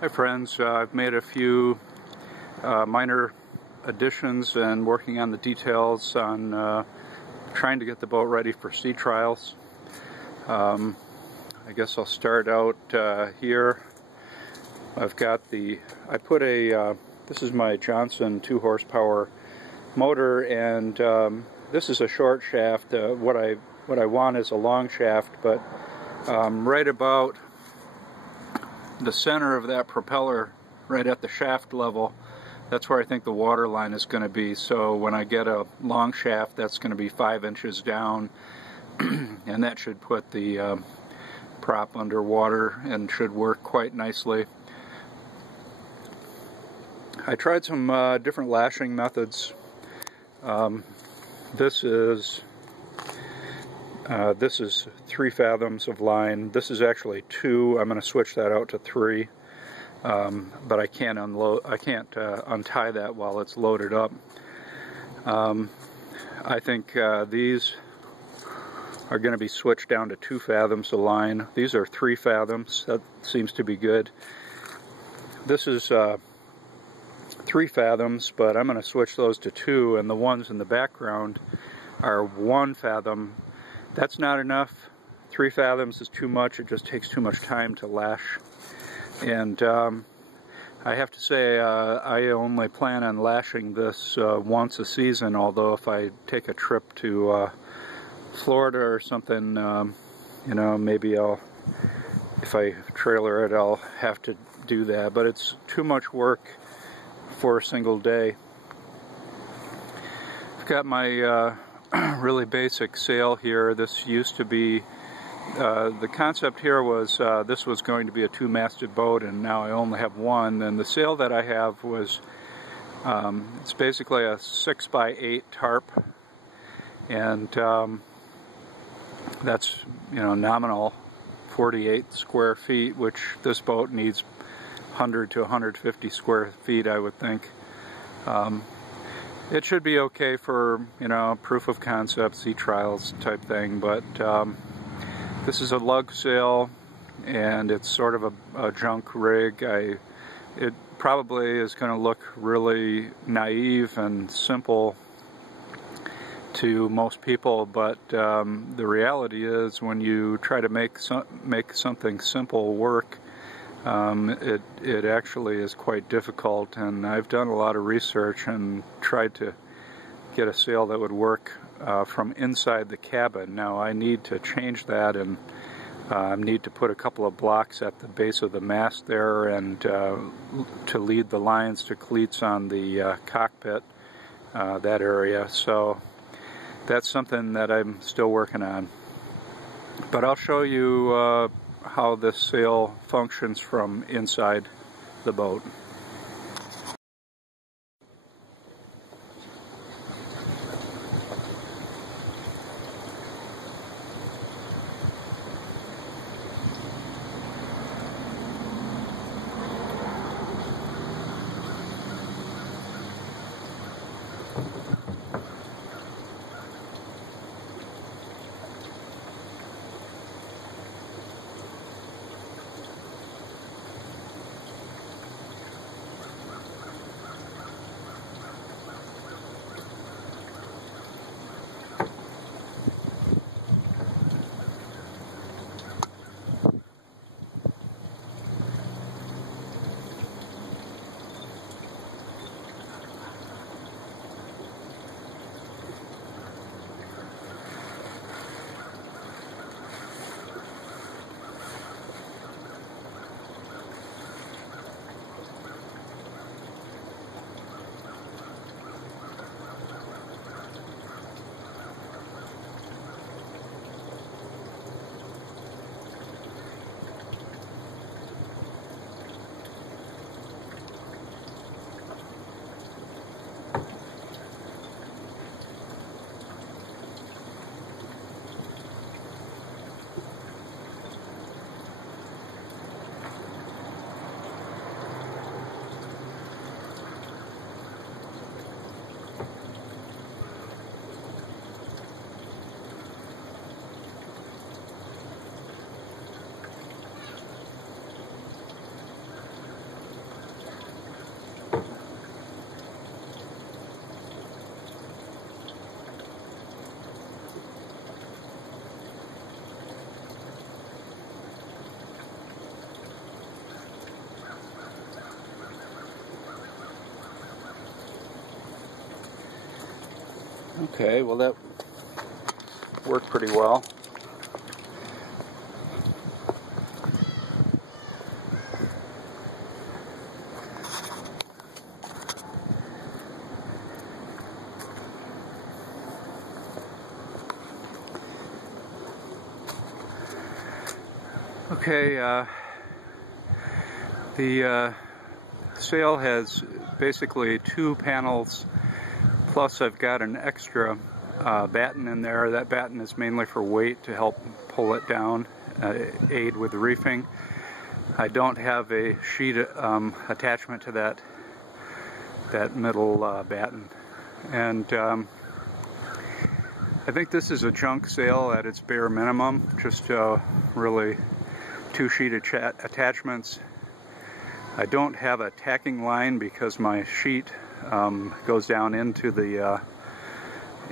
Hi friends, I've made a few minor additions and working on the details on trying to get the boat ready for sea trials. I guess I'll start out here. I've got this is my Johnson 2 horsepower motor, and this is a short shaft. What I want is a long shaft, but right about the center of that propeller, right at the shaft level, that's where I think the water line is going to be. So when I get a long shaft, that's going to be 5 inches down, and that should put the prop underwater and should work quite nicely. I tried some different lashing methods. This is 3 fathoms of line. This is actually 2. I'm going to switch that out to 3, but I can't untie that while it's loaded up. I think these are going to be switched down to 2 fathoms of line. These are 3 fathoms. That seems to be good. This is 3 fathoms, but I'm going to switch those to 2, and the ones in the background are 1 fathom. That's not enough. 3 fathoms is too much. It just takes too much time to lash. And I have to say, I only plan on lashing this once a season, although if I take a trip to Florida or something, you know, maybe if I trailer it, I'll have to do that. But it's too much work for a single day. I've got my really basic sail here. This used to be, the concept here was this was going to be a 2-masted boat, and now I only have 1. And the sail that I have was, it's basically a 6x8 tarp, and that's, you know, nominal 48 square feet, which this boat needs 100 to 150 square feet, I would think. It should be okay for, you know, proof of concept, sea trials type thing, but this is a lug sail, and it's sort of a junk rig. It probably is going to look really naive and simple to most people, but the reality is when you try to make something simple work, it actually is quite difficult. And I've done a lot of research and tried to get a sail that would work from inside the cabin. Now I need to change that, and need to put a couple of blocks at the base of the mast there, and to lead the lines to cleats on the cockpit, that area. So that's something that I'm still working on. But I'll show you how this sail functions from inside the boat. Okay, well that worked pretty well. Okay, the sail has basically 2 panels, plus I've got an extra batten in there. That batten is mainly for weight to help pull it down, aid with reefing. I don't have a sheet attachment to that middle batten. And I think this is a junk sail at its bare minimum, just really 2 sheet attachments. I don't have a tacking line because my sheet goes down into the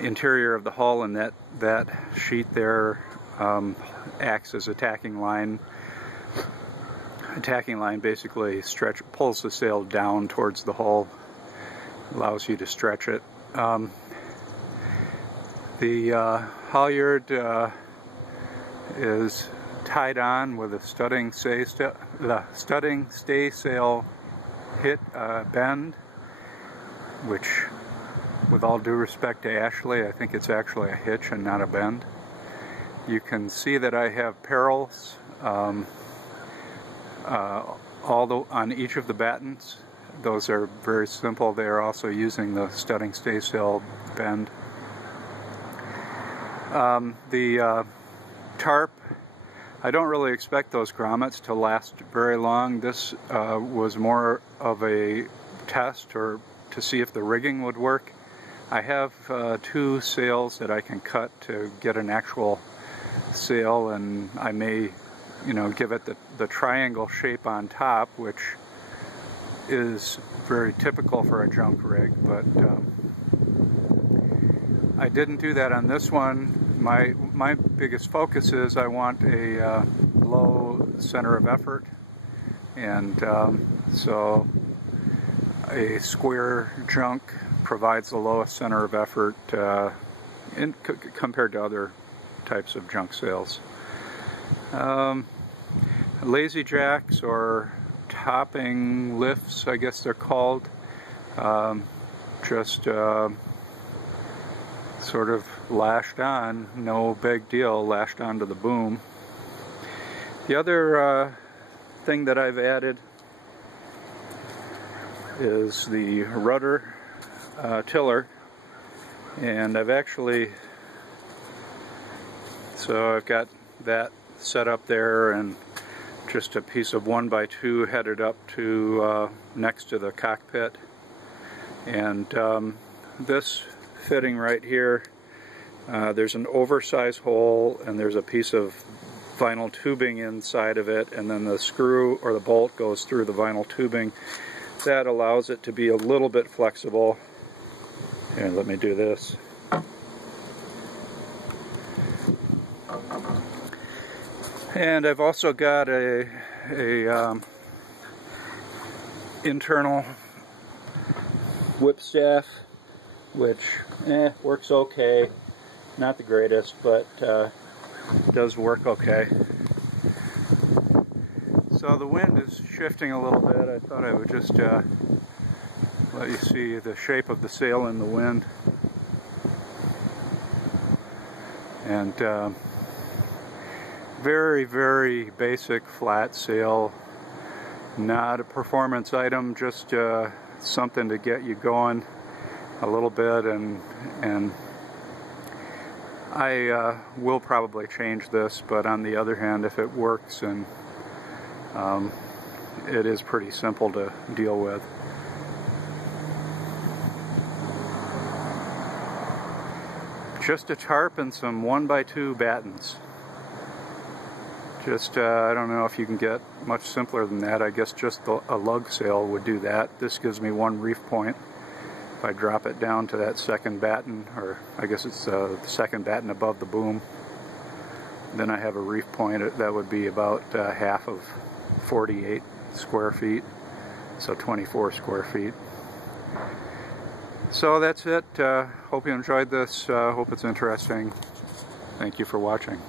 interior of the hull, and that sheet there acts as a tacking line. A tacking line basically pulls the sail down towards the hull, allows you to stretch it. The halyard is tied on with a studding staysail bend, which, with all due respect to Ashley, I think it's actually a hitch and not a bend. You can see that I have parrels on each of the battens. Those are very simple. They are also using the studding staysail bend. The tarp, I don't really expect those grommets to last very long. This was more of a test or to see if the rigging would work. I have 2 sails that I can cut to get an actual sail, and I may, give it the triangle shape on top, which is very typical for a junk rig, but I didn't do that on this one. My biggest focus is I want a low center of effort, and so a square junk provides the lowest center of effort compared to other types of junk sails. Lazy jacks, or topping lifts, I guess they're called, just sort of lashed on, no big deal, lashed onto the boom. The other thing that I've added is the rudder tiller, and I've got that set up there, and just a piece of 1x2 headed up to next to the cockpit, and this fitting right here, there's an oversized hole, and there's a piece of vinyl tubing inside of it, and then the screw or the bolt goes through the vinyl tubing. That allows it to be a little bit flexible. Here, let me do this. And I've also got a internal whip staff, which works okay. Not the greatest, but does work okay. So the wind is shifting a little bit. I thought I would just let you see the shape of the sail in the wind. And very, very basic flat sail. Not a performance item, just something to get you going a little bit, and I will probably change this, but on the other hand, if it works, and it is pretty simple to deal with. Just a tarp and some 1x2 battens. Just, I don't know if you can get much simpler than that. I guess just a lug sail would do that. This gives me 1 reef point. If I drop it down to that second batten, or I guess it's the second batten above the boom, then I have a reef point. That would be about half of 48 square feet, so 24 square feet. So that's it. Hope you enjoyed this. Hope it's interesting. Thank you for watching.